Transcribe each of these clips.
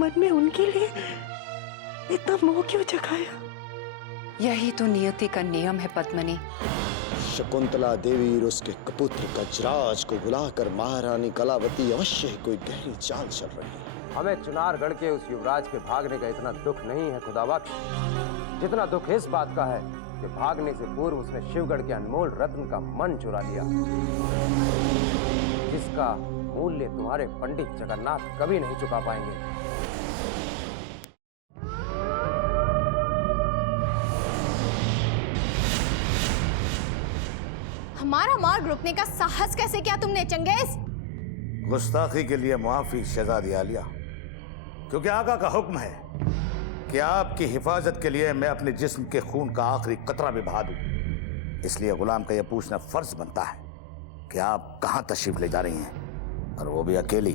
मन में उनके लिए इतना मोह क्यों जगाया? यही तो नियति का नियम है पद्मनी। शकुंतला देवी और उसके कपुत्र गजराज को बुलाकर महारानी कलावती अवश्य ही कोई गहरी चाल चल रही है। हमें चुनारगढ़ के उस युवराज के भागने का इतना दुख नहीं है खुदाबख्श, जितना दुख इस बात का है कि भागने से पूर्व उसने शिवगढ़ के अनमोल रत्न का मन चुरा लिया, जिसका मूल्य तुम्हारे पंडित जगन्नाथ कभी नहीं चुका पाएंगे। हमारा मार्ग रोकने का साहस कैसे किया तुमने चंगेज? गुस्ताखी के लिए माफी शहजादी आलिया, क्योंकि आका का हुक्म है कि आपकी हिफाजत के लिए मैं अपने जिस्म के खून का आखिरी कतरा भी बहा दूं। इसलिए गुलाम का यह पूछना फर्ज बनता है कि आप कहां तशरीफ ले जा रही हैं, और वो भी अकेली।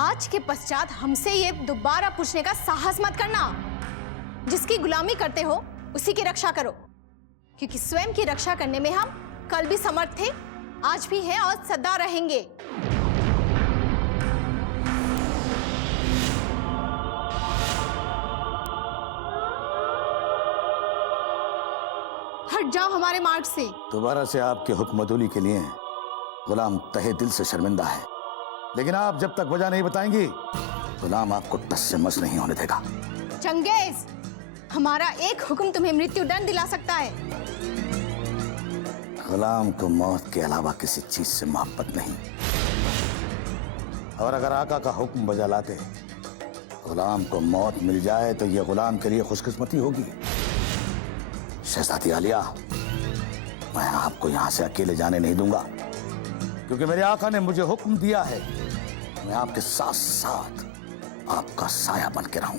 आज के पश्चात हमसे ये दोबारा पूछने का साहस मत करना। जिसकी गुलामी करते हो उसी की रक्षा करो, क्योंकि स्वयं की रक्षा करने में हम कल भी समर्थ थे, आज भी हैं और सदा रहेंगे। हट जाओ हमारे मार्ग से। दोबारा से आपके हुक्मदुली के लिए गुलाम तहे दिल से शर्मिंदा है, लेकिन आप जब तक वजह नहीं बताएंगी गुलाम आपको टस से मस नहीं होने देगा। चंगेज, हमारा एक हुक्म तुम्हें मृत्यु दंड दिला सकता है। गुलाम को मौत के अलावा किसी चीज से मोहब्बत नहीं, और अगर आका का हुक्म बजा लाते गुलाम को मौत मिल जाए तो यह गुलाम के लिए खुशकिस्मती होगी। शहजादी आलिया, मैं आपको यहां से अकेले जाने नहीं दूंगा, क्योंकि मेरे आका ने मुझे हुक्म दिया है मैं आपके साथ साथ आपका साया बन के रहूं।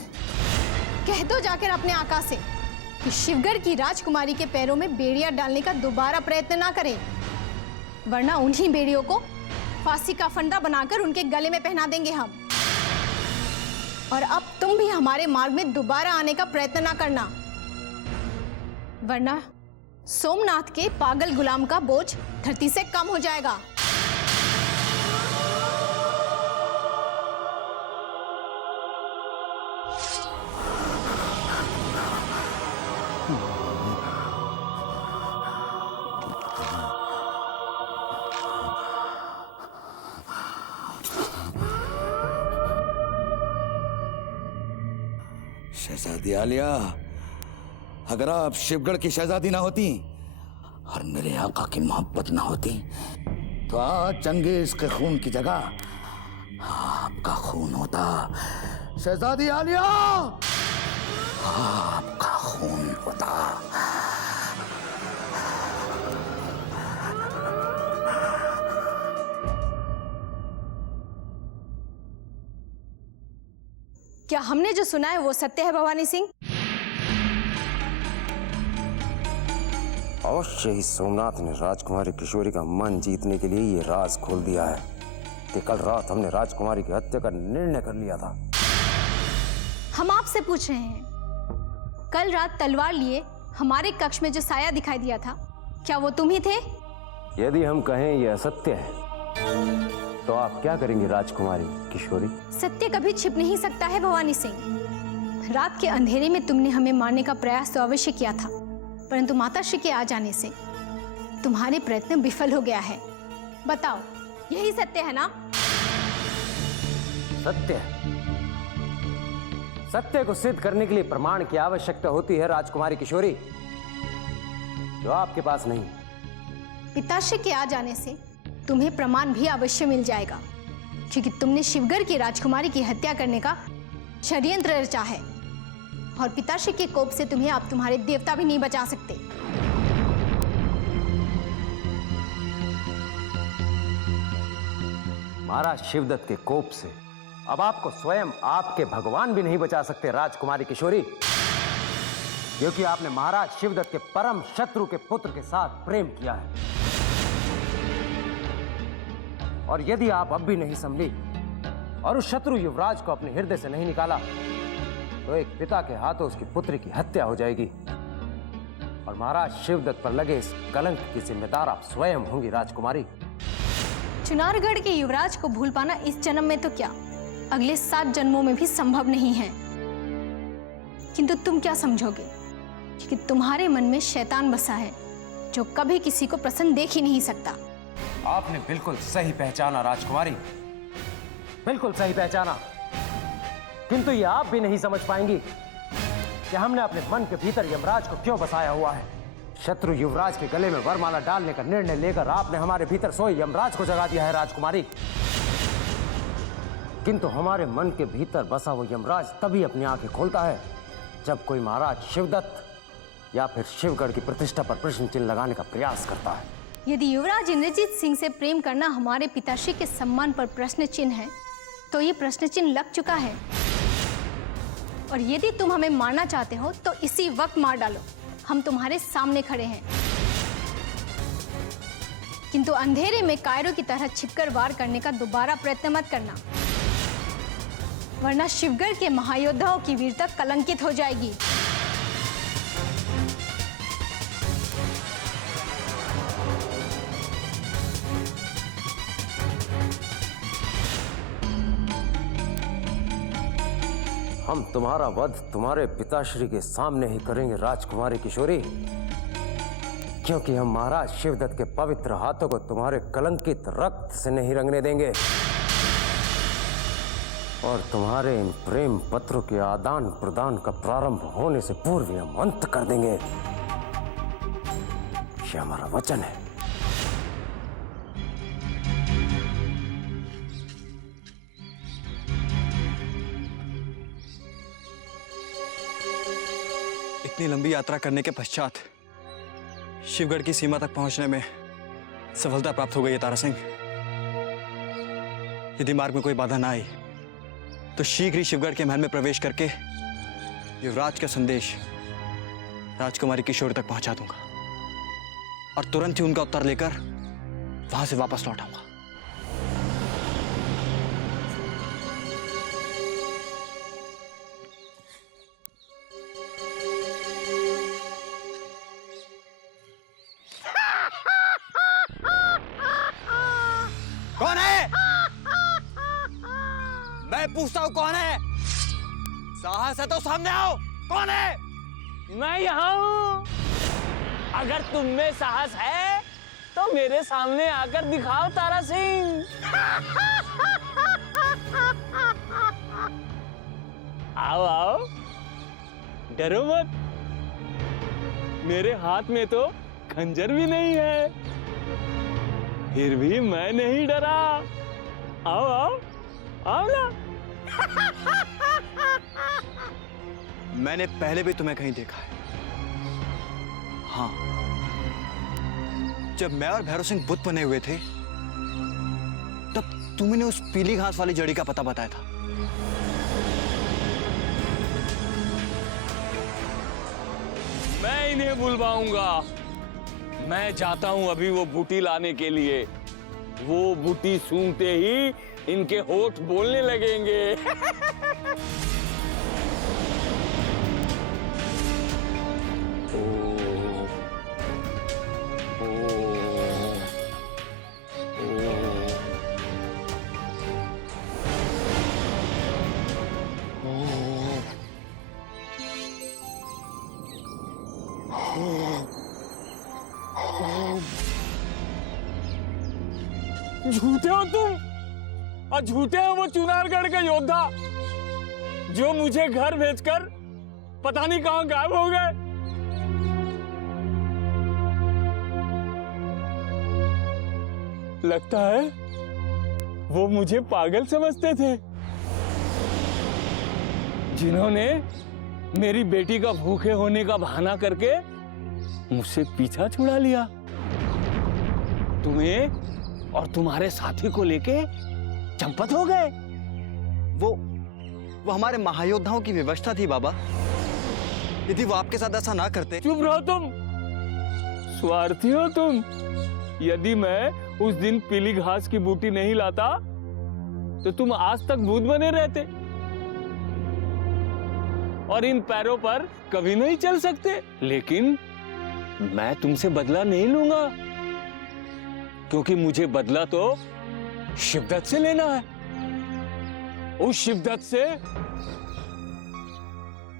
कह दो जाकर अपने आका से कि शिवगढ़ की राजकुमारी के पैरों में बेड़ियां डालने का दोबारा प्रयत्न ना करें, वरना उन्हीं बेड़ियों को फांसी का फंदा बनाकर उनके गले में पहना देंगे हम। और अब तुम भी हमारे मार्ग में दोबारा आने का प्रयत्न ना करना, वरना सोमनाथ के पागल गुलाम का बोझ धरती से कम हो जाएगा। शहजादी आलिया, अगर आप शिवगढ़ की शहजादी ना होती और मेरे आका की मोहब्बत ना होती तो आज चंगेज के खून की जगह आपका खून होता। शहजादी आलिया, आपका खून होता। क्या हमने जो सुना है वो सत्य है भवानी सिंह? अवश्य ही सोमनाथ ने राजकुमारी किशोरी का मन जीतने के लिए ये राज खोल दिया है कि कल रात हमने राजकुमारी की हत्या का निर्णय कर लिया था। हम आपसे पूछ रहे हैं, कल रात तलवार लिए हमारे कक्ष में जो साया दिखाई दिया था, क्या वो तुम ही थे? यदि हम कहें यह असत्य है तो आप क्या करेंगी राजकुमारी किशोरी? सत्य कभी छिप नहीं सकता है भवानी सिंह। रात के अंधेरे में तुमने हमें मारने का प्रयास तो अवश्य किया था, परंतु माताश्री के आ जाने से तुम्हारे प्रयत्न विफल हो गया है। बताओ, यही सत्य है ना? सत्य? सत्य को सिद्ध करने के लिए प्रमाण की आवश्यकता होती है राजकुमारी किशोरी, जो आपके पास नहीं। पिताश्री के आ जाने से तुम्हें प्रमाण भी अवश्य मिल जाएगा, क्योंकि तुमने शिवगढ़ की राजकुमारी की हत्या करने का षड्यंत्र रचा है, और पिताश्री के कोप से तुम्हें अब तुम्हारे देवता भी नहीं बचा सकते। महाराज शिवदत्त के कोप से अब आपको स्वयं आपके भगवान भी नहीं बचा सकते राजकुमारी किशोरी, क्योंकि आपने महाराज शिवदत्त के परम शत्रु के पुत्र के साथ प्रेम किया है। और यदि आप अब भी नहीं संभली और उस शत्रु युवराज को अपने हृदय से नहीं निकाला तो एक पिता के हाथों उसकी पुत्री की हत्या हो जाएगी, और महाराज शिवदत्त पर लगे इस कलंक की जिम्मेदार आप स्वयं होंगी राजकुमारी। चुनारगढ़ के युवराज को भूल पाना इस जन्म में तो क्या, अगले 7 जन्मों में भी संभव नहीं है। किंतु तुम क्या समझोगे कि तुम्हारे मन में शैतान बसा है जो कभी किसी को प्रसन्न देख ही नहीं सकता। आपने बिल्कुल सही पहचाना राजकुमारी, बिल्कुल सही पहचाना। किंतु ये आप भी नहीं समझ पाएंगी कि हमने अपने मन के भीतर यमराज को क्यों बसाया हुआ है। शत्रु युवराज के गले में वरमाला डालने का निर्णय लेकर आपने हमारे भीतर सोए यमराज को जगा दिया है राजकुमारी। किंतु हमारे मन के भीतर बसा वो यमराज तभी अपनी आंखें खोलता है जब कोई महाराज शिवदत्त या फिर शिवगढ़ की प्रतिष्ठा पर प्रश्न चिन्ह लगाने का प्रयास करता है। यदि युवराज इंद्रजीत सिंह से प्रेम करना हमारे पिताश्री के सम्मान पर प्रश्न चिन्ह है, तो ये प्रश्न चिन्ह लग चुका है। और यदि तुम हमें मारना चाहते हो तो इसी वक्त मार डालो, हम तुम्हारे सामने खड़े हैं। किंतु अंधेरे में कायरों की तरह छिपकर वार करने का दोबारा प्रयत्न मत करना, वरना शिवगढ़ के महायोद्धाओं की वीरता कलंकित हो जाएगी। हम तुम्हारा वध तुम्हारे पिताश्री के सामने ही करेंगे राजकुमारी किशोरी, क्योंकि हम महाराज शिवदत्त के पवित्र हाथों को तुम्हारे कलंकित रक्त से नहीं रंगने देंगे और तुम्हारे इन प्रेम पत्रों के आदान प्रदान का प्रारंभ होने से पूर्व हम अंत कर देंगे। ये हमारा वचन है। इतनी लंबी यात्रा करने के पश्चात शिवगढ़ की सीमा तक पहुंचने में सफलता प्राप्त हो गई है तारा सिंह। यदि मार्ग में कोई बाधा ना आई तो शीघ्र ही शिवगढ़ के महल में प्रवेश करके युवराज का संदेश राजकुमारी किशोरी तक पहुंचा दूंगा और तुरंत ही उनका उत्तर लेकर वहां से वापस लौट आऊंगा। कौन है? मैं पूछता हूं कौन है? साहस है तो सामने आओ। कौन है? मैं यहाँ हूँ। अगर तुम में साहस है तो मेरे सामने आकर दिखाओ तारा सिंह। आओ आओ, डरो मत। मेरे हाथ में तो खंजर भी नहीं है, फिर भी मैं नहीं डरा। आओ आओ आओ ना। मैंने पहले भी तुम्हें कहीं देखा है। हाँ, जब मैं और भैरव सिंह बुत बने हुए थे तब तुमने उस पीली घास वाली जड़ी का पता बताया था। मैं इन्हें बुलवाऊंगा। मैं जाता हूं अभी वो बूटी लाने के लिए। वो बूटी सूंघते ही इनके होठ बोलने लगेंगे। झूठे हो तुम और झूठे हो वो चुनारगढ़ के योद्धा जो मुझे घर भेजकर पता नहीं कहां गायब हो गए। लगता है वो मुझे पागल समझते थे, जिन्होंने मेरी बेटी का भूखे होने का बहाना करके मुझसे पीछा छुड़ा लिया। तुम्हें और तुम्हारे साथी को लेके चंपत हो गए। वो हमारे महायोद्धाओं की व्यवस्था थी बाबा। यदि वो आपके साथ ऐसा ना करते। चुप रहो तुम, स्वार्थी हो तुम। यदि मैं उस दिन पीली घास की बूटी नहीं लाता तो तुम आज तक भूत बने रहते और इन पैरों पर कभी नहीं चल सकते। लेकिन मैं तुमसे बदला नहीं लूंगा, क्योंकि मुझे बदला तो शिवदत्त से लेना है। उस शिवदत्त से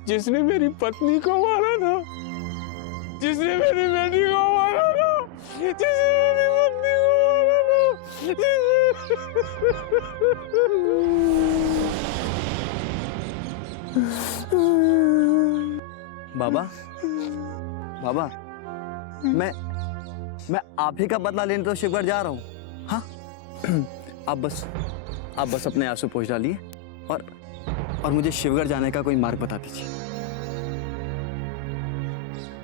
जिसने मेरी पत्नी को मारा था, जिसने मेरी बेटी को मारा था, जिसने मेरी पत्नी को बाबा, बाबा, मैं आप ही का बदला लेने तो शिवगढ़ जा रहा हूँ। हाँ, आप बस अपने आंसू पोंछ डालिए और मुझे शिवगढ़ जाने का कोई मार्ग बता दीजिए।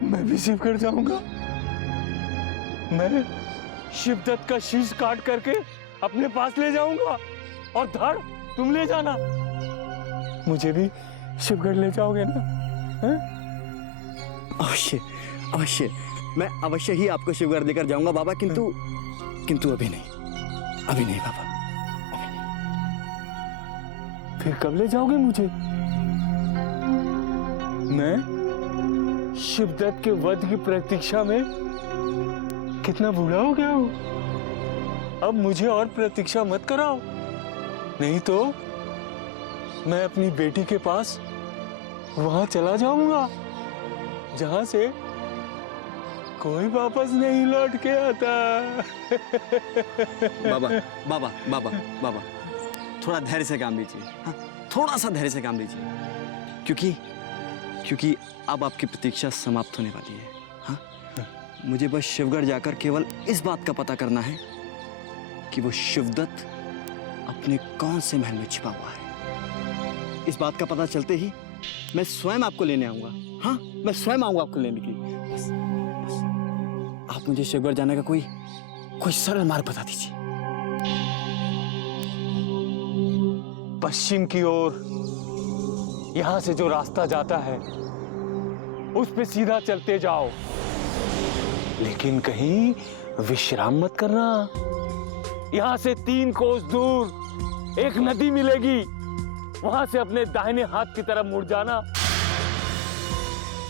मैं भी शिवगढ़ जाऊंगा। मैं शिवदत्त का शीश काट करके अपने पास ले जाऊंगा और धड़ तुम ले जाना। मुझे भी शिवगढ़ ले जाओगे ना? हैं? अवश्य, अवश्य, मैं अवश्य ही आपको शिवगढ़ लेकर जाऊंगा बाबा, किंतु अभी नहीं बाबा। फिर कब ले जाओगे मुझे? मैं शिवदत्त के वध की प्रतीक्षा में कितना बूढ़ा हो गया हूं। अब मुझे और प्रतीक्षा मत कराओ, नहीं तो मैं अपनी बेटी के पास वहां चला जाऊंगा जहां से कोई वापस नहीं लौट के आता। बाबा, थोड़ा धैर्य से काम लीजिए। हाँ, थोड़ा सा धैर्य से काम लीजिए, क्योंकि अब आपकी प्रतीक्षा समाप्त होने वाली है। हाँ, मुझे बस शिवगढ़ जाकर केवल इस बात का पता करना है कि वो शिवदत्त अपने कौन से महल में छिपा हुआ है। इस बात का पता चलते ही मैं स्वयं आपको लेने आऊंगा। हाँ, मैं स्वयं आऊंगा आपको लेने के लिए। बस आप मुझे शिवगढ़ जाने का कोई सरल मार्ग बता दीजिए। पश्चिम की ओर यहां से जो रास्ता जाता है उस पे सीधा चलते जाओ, लेकिन कहीं विश्राम मत करना। यहां से 3 कोस दूर एक नदी मिलेगी, वहां से अपने दाहिने हाथ की तरफ मुड़ जाना।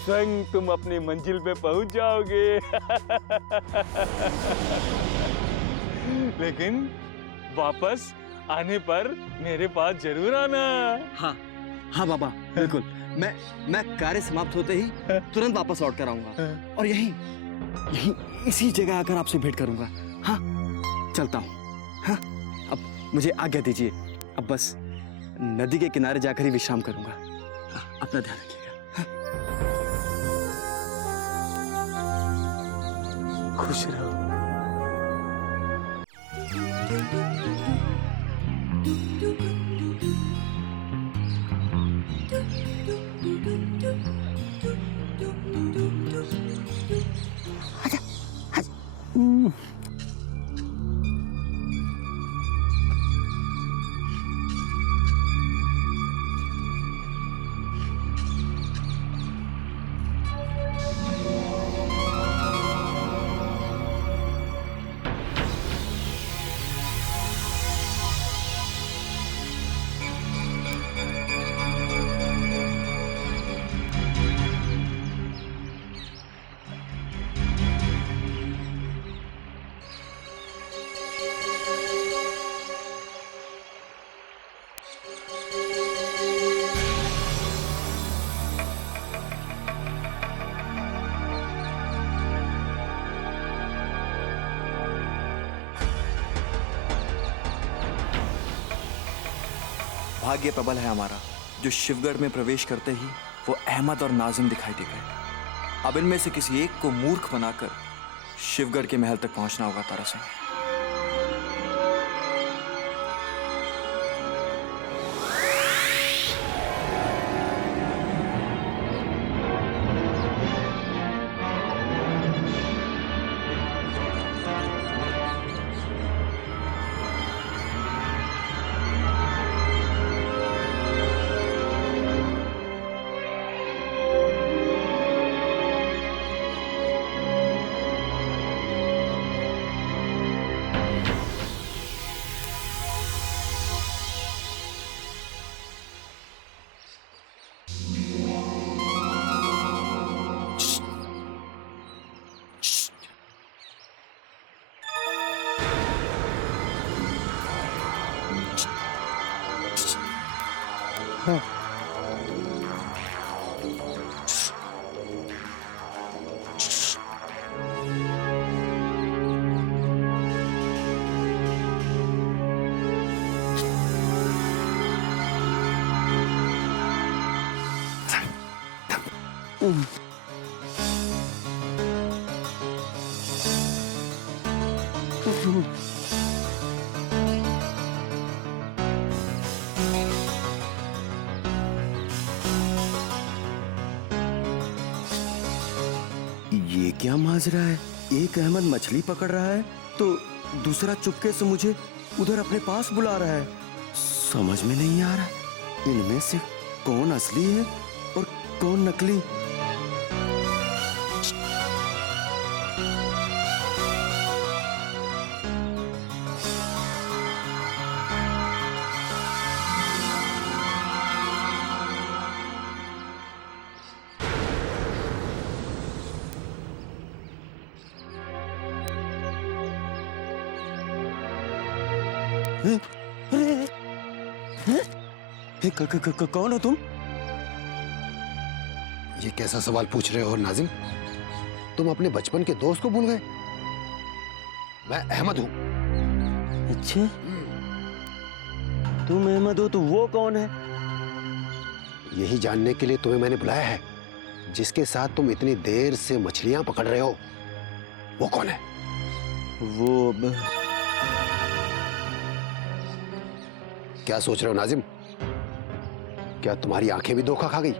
स्वयं तुम अपनी मंजिल पे पहुंच जाओगे। लेकिन वापस आने पर मेरे पास जरूर आना। हाँ बाबा, बिल्कुल। मैं कार्य समाप्त होते ही तुरंत वापस लौट कर आऊंगा और यहीं इसी जगह आकर आपसे भेंट करूंगा। हाँ, चलता हूँ। हाँ, अब मुझे आज्ञा दीजिए। अब बस नदी के किनारे जाकर ही विश्राम करूंगा। हाँ, अपना ध्यान रखिएगा। हाँ। खुश रहो। भाग्य प्रबल है हमारा, जो शिवगढ़ में प्रवेश करते ही वो अहमद और नाजिम दिखाई दे गए। अब इनमें से किसी एक को मूर्ख बनाकर शिवगढ़ के महल तक पहुंचना होगा तारासिंह। ये क्या माजरा है? एक अहमद मछली पकड़ रहा है तो दूसरा चुपके से मुझे उधर अपने पास बुला रहा है। समझ में नहीं आ रहा इनमें से कौन असली है और कौन नकली। कौन हो तुम? ये कैसा सवाल पूछ रहे हो नाजिम? तुम अपने बचपन के दोस्त को भूल गए? मैं अहमद हूं। अच्छा, तुम अहमद हो तो वो कौन है? यही जानने के लिए तुम्हें मैंने बुलाया है। जिसके साथ तुम इतनी देर से मछलियां पकड़ रहे हो वो कौन है? वो क्या सोच रहे हो नाजिम? क्या तुम्हारी आंखें भी धोखा खा गई?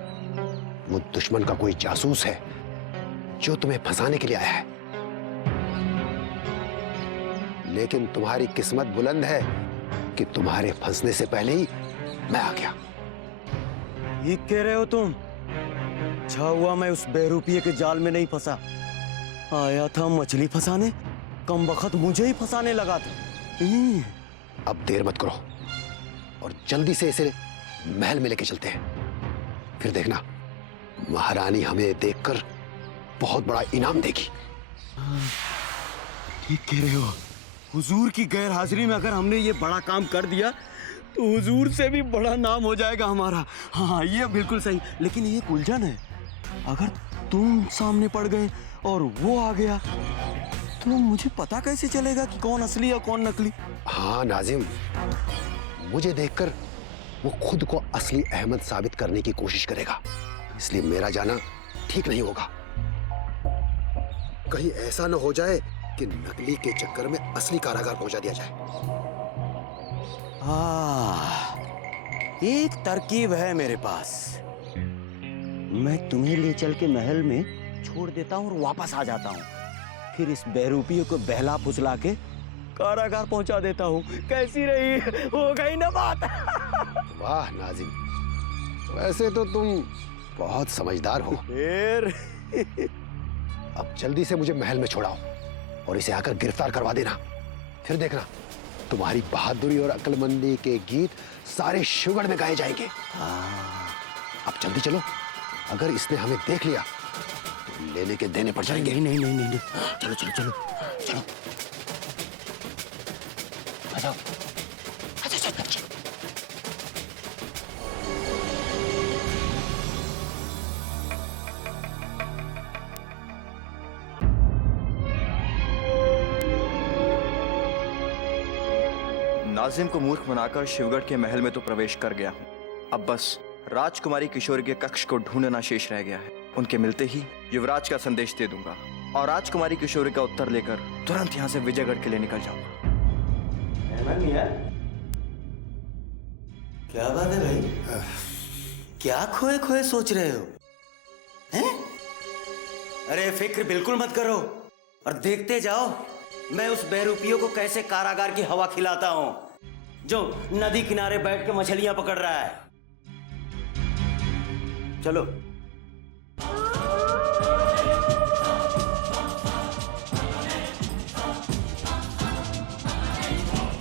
वो दुश्मन का कोई जासूस है जो तुम्हें फंसाने के लिए आया है। लेकिन तुम्हारी किस्मत बुलंद है कि तुम्हारे फंसने से पहले ही मैं आ गया। ये कह रहे हो तुम? अच्छा हुआ मैं उस बेरूपिये के जाल में नहीं फंसा। आया था मछली फंसाने, कम वक्त मुझे ही फंसाने लगा था। अब देर मत करो और जल्दी से इसे महल में लेके चलते हैं। फिर देखना महारानी हमें देखकर बहुत बड़ा इनाम देगी। ठीक कह रहे हो। हुजूर की गैर हाजिरी में अगर हमने ये बड़ा काम कर दिया तो हुजूर से भी बड़ा नाम हो जाएगा हमारा। हाँ, ये बिल्कुल सही। लेकिन ये उलझन है, अगर तुम सामने पड़ गए और वो आ गया तो मुझे पता कैसे चलेगा कि कौन असली और कौन नकली? हाँ नाजिम, मुझे देखकर वो खुद को असली अहमद साबित करने की कोशिश करेगा, इसलिए मेरा जाना ठीक नहीं होगा। कहीं ऐसा न हो जाए कि नकली के चक्कर में असली कारागार पहुंचा दिया जाए। एक तरकीब है मेरे पास। मैं तुम्हें ले चल के महल में छोड़ देता हूँ और वापस आ जाता हूँ। फिर इस बेरूपियों को बहला फुसला के कारागार पहुंचा देता हूँ। कैसी रही? हो गई ना बात? वाह नाजिम, वैसे तो तुम बहुत समझदार हो। फिर अब जल्दी से मुझे महल में छोड़ाओ और इसे आकर गिरफ्तार करवा देना। फिर देखना तुम्हारी बहादुरी और अक्लमंदी के गीत सारे शिवगढ़ में गाए जाएंगे। अब जल्दी चलो, अगर इसने हमें देख लिया तो लेने के देने पड़ जाएंगे। नहीं नहीं नहीं नहीं, नहीं। चलो चलो चलो चलो, आ जाओ। अच्छा चलो चलो। नाजिम को मूर्ख बनाकर शिवगढ़ के महल में तो प्रवेश कर गया हूँ। अब बस राजकुमारी किशोरी के कक्ष को ढूंढना शेष रह गया है। उनके मिलते ही युवराज का संदेश दे दूंगा और राजकुमारी किशोरी का उत्तर लेकर तुरंत यहाँ से विजयगढ़ के लिए निकल जाऊंगा। क्या बात है भाई? क्या खोए खोए सोच रहे हो? हैं? अरे फिक्र बिल्कुल मत करो और देखते जाओ मैं उस बेरूपियों को कैसे कारागार की हवा खिलाता हूं जो नदी किनारे बैठ के मछलियां पकड़ रहा है। चलो।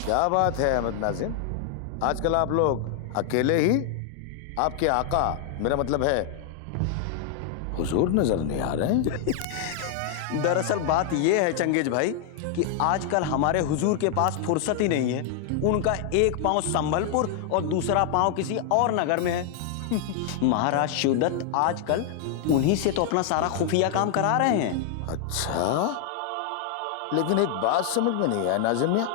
क्या बात है अहमद नाजिम, आजकल आप लोग अकेले ही? आपके आका, मेरा मतलब है हुजूर, नजर नहीं आ रहे हैं? दरअसल बात यह है चंगेज भाई कि आजकल हमारे हुजूर के पास फुर्सत ही नहीं है। उनका एक पांव संभलपुर और दूसरा पांव किसी और नगर में है। महाराज शिवदत्त आजकल उन्हीं से तो अपना सारा खुफिया काम करा रहे हैं। अच्छा, लेकिन एक बात समझ में नहीं आया नाज़िम मियां,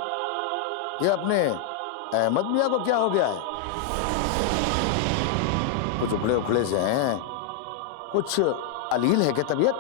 ये अपने अहमद मियां को क्या हो गया है? कुछ उखड़े उखड़े से हैं, कुछ अलील है क्या तबीयत?